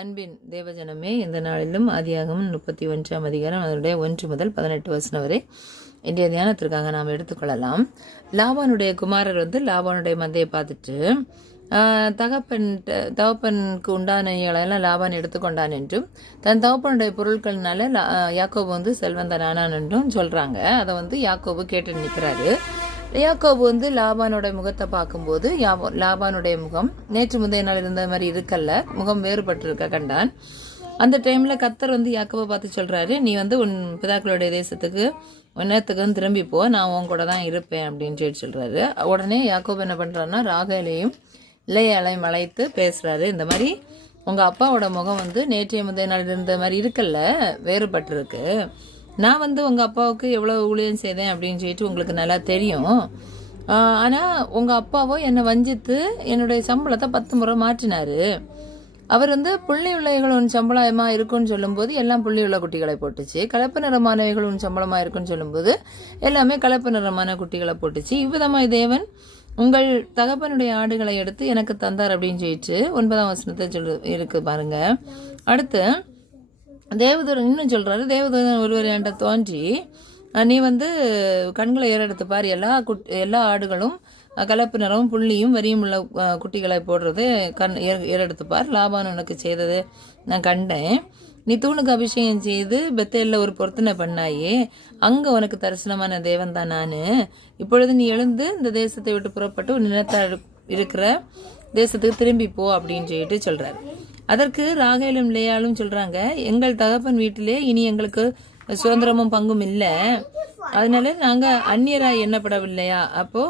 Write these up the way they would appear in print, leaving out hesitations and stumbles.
அன்பின் தேவஜனமே, இந்த நாளிலும் ஆதியாகமம் 31 அதிகாரம் அதனுடைய 1 முதல் 18 வசனம் வரை இன்றைய தியானத்திற்காக நாம் எடுத்துக்கொள்ளலாம். லாபானுடைய குமாரர் லாபானுடைய மந்தையை பார்த்துட்டு தகப்பனுக்கு உண்டானவைகளெல்லாம் லாபான் எடுத்துக்கொண்டான் என்றும் தன் தகப்பனுடைய பொருட்கள்னால யாக்கோபு செல்வந்தன் ஆனான் என்றும் சொல்றாங்க. அதை யாக்கோபு கேட்டு நிற்கிறாரு. யாக்கோபு லாபானோட முகத்தை பார்க்கும்போது லாபானுடைய முகம் நேற்று முந்தைய நாள் இருந்த மாதிரி இருக்கல்ல, முகம் வேறுபட்டு இருக்க கண்டான். அந்த டைம்ல கத்தர் யாக்கோபை பார்த்து சொல்றாரு, நீ உன் பிதாக்களுடைய தேசத்துக்கு உன்னத்துக்கும் திரும்பி போ, நான் உன் கூட தான் இருப்பேன் அப்படின்னு சொல்றாரு. உடனே யாக்கோபு என்ன பண்றாருன்னா ராகேலையும் லேயாளையும் அழைத்து பேசுறாரு. இந்த மாதிரி உங்க அப்பாவோட முகம் நேற்றைய முந்தைய நாள் இருந்த மாதிரி இருக்கல்ல, வேறுபட்டு இருக்கு. நான் உங்கள் அப்பாவுக்கு எவ்வளோ ஊழியம் செய்தேன் அப்படின்னு சொல்லிட்டு உங்களுக்கு நல்லா தெரியும். ஆனால் உங்கள் அப்பாவோ என்னை வஞ்சித்து என்னுடைய சம்பளத்தை 10 முறை மாற்றினாரு. அவர் புள்ளி உள்ளவைகள் உன் சம்பளமாக இருக்குன்னு சொல்லும்போது எல்லாம் புள்ளி உள்ள குட்டிகளை போட்டுச்சு. கலப்பு நிறமானவைகள் உன் சம்பளமாக இருக்குன்னு சொல்லும்போது எல்லாமே கலப்பு நிறமான குட்டிகளை போட்டுச்சு. இவ்விதமாய் தேவன் உங்கள் தகப்பனுடைய ஆடுகளை எடுத்து எனக்கு தந்தார் அப்படின்னு சொல்லிட்டு 9ஆம் வசனத்தை இருக்கு பாருங்க. அடுத்து தேவதூரன் இன்னும் சொல்றாரு, தேவதூரன் ஒருவர் என்கிட்ட தோன்றி, நீ கண்களை ஏறெடுத்து பாரு, எல்லா ஆடுகளும் கலப்பு நிறமும் புள்ளியும் வரியும் உள்ள குட்டிகளை போடுறது ஏறெடுத்து பார், லாபான் உனக்கு செய்தது நான் கண்டேன். நீ தூணுக்கு அபிஷேகம் செய்து பெத்தேல்ல ஒரு பொருத்தனை பண்ணாயே, அங்க உனக்கு தரிசனமான தேவன் தான் நானு. இப்பொழுது நீ எழுந்து இந்த தேசத்தை விட்டு புறப்பட்டு உன் நிலத்தால் இருக்கிற தேசத்துக்கு திரும்பி போ அப்படின்னு சொல்லிட்டு சொல்றாரு. அதற்கு ராகேலும் லேயாலும் சொல்றாங்க, எங்கள் தகப்பன் வீட்டிலே இனி எங்களுக்கு சுதந்திரமும் பங்கும் இல்லை, அதனால நாங்க அந்நியராய் எண்ணப்படவில்லையா? அப்போ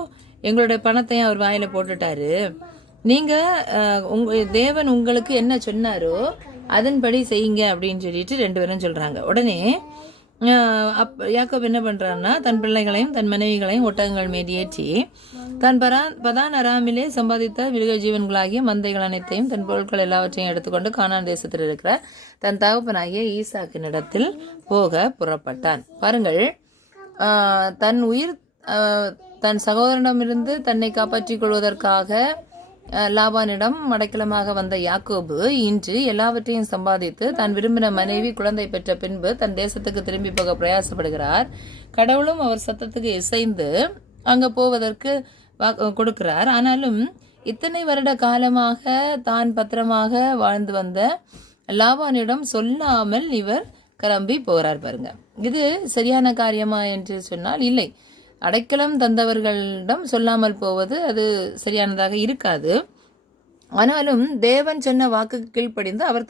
எங்களுடைய பணத்தையும் அவர் வாயில போட்டுட்டாரு. நீங்க தேவன் உங்களுக்கு என்ன சொன்னாரோ அதன்படி செய்யுங்க அப்படின்னு சொல்லிட்டு 2 பேரும் சொல்றாங்க. உடனே யாக்கோபு என்ன பண்றான்னா தன் பிள்ளைகளையும் தன் மனைவிகளையும் ஒட்டகங்கள் மீது ஏற்றி தன் பதான் அராமிலே சம்பாதித்த மிருக ஜீவன்களாகிய மந்தைகள் அனைத்தையும் தன் பொருட்கள் எல்லாவற்றையும் எடுத்துக்கொண்டு கானான் தேசத்தில் இருக்கிற தன் தகப்பனாகிய ஈசாக்கின் இடத்தில் போக புறப்பட்டான். பாருங்கள், தன் சகோதரனிடமிருந்து தன்னை காப்பாற்றிக் கொள்வதற்காக லாபானிடம் அடைக்கலமாக வந்த யாக்கோபு இன்று எல்லாவற்றையும் சம்பாதித்து தான் விரும்பின மனைவி குழந்தை பெற்ற பின்பு தன் தேசத்துக்கு திரும்பி போக பிரயாசப்படுகிறார். கடவுளும் அவர் சத்தத்துக்கு இசைந்து அங்க போவதற்கு கொடுக்கிறார். ஆனாலும் இத்தனை வருட காலமாக தான் பத்திரமாக வாழ்ந்து வந்த லாபானிடம் சொல்லாமல் இவர் கிளம்பி போகிறார். பாருங்க, இது சரியான காரியமா என்று சொன்னால் இல்லை. அடைக்கலம் தந்தவர்களிடம் சொல்லாமல் போவது அது சரியானதாக இருக்காது. ஆனாலும் தேவன் சொன்ன வாக்கு கீழ்ப்படிந்து அவர்